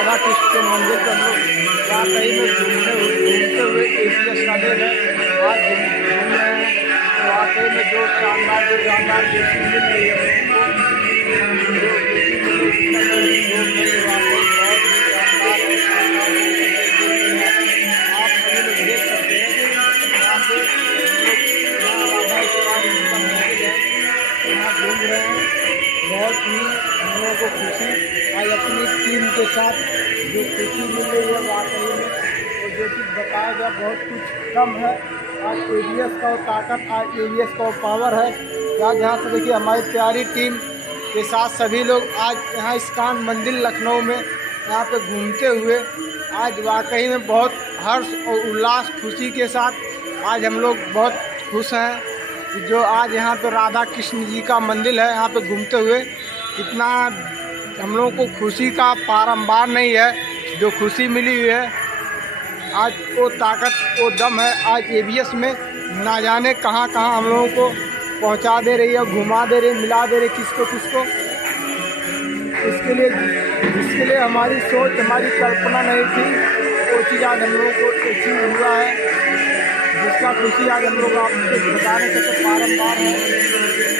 राधा कृष्ण के मंदिर पर हम लोग वाकई में घूमते हुए एसीएस नगर है आज घूम रहे हैं। तो वाकई में जो शानदार खुशी मिल रही है हमको, जो खुशी मिल रही है वाकई बहुत ही शानदार और शानदार तरीके से देख रहे हैं। आप सभी लोग देख सकते हैं कि यहाँ पे यहाँ राधा स्वामी का मंदिर है, यहाँ घूम रहे हैं। बहुत ही हम लोगों को खुशी आज अपनी टीम के साथ जो खुशी मिल रही है वाकई में, और जो चीज़ बताया गया बहुत कुछ कम है। आज एबीएस का वो ताकत, आज एबीएस का वो पावर है। आज यहाँ से देखिए हमारी प्यारी टीम के साथ सभी लोग आज यहाँ इस्कॉन मंदिर लखनऊ में यहाँ पे घूमते हुए आज वाकई में बहुत हर्ष और उल्लास खुशी के साथ आज हम लोग बहुत खुश हैं जो आज यहाँ पे राधा कृष्ण जी का मंदिर है। यहाँ पे घूमते हुए कितना हम लोगों को खुशी का पारंबार नहीं है, जो खुशी मिली हुई है आज वो ताकत वो दम है। आज एबीएस में ना जाने कहाँ कहाँ हम लोगों को पहुँचा दे रही है, घुमा दे रही, मिला दे रही किसको किसको। जिसके लिए हमारी सोच, हमारी कल्पना नहीं थी, वो चीज़ आज हम लोगों को अचीव हुआ है, जिसका खुशी आज हम लोग आपसे बता नहीं सकते पारंबार है।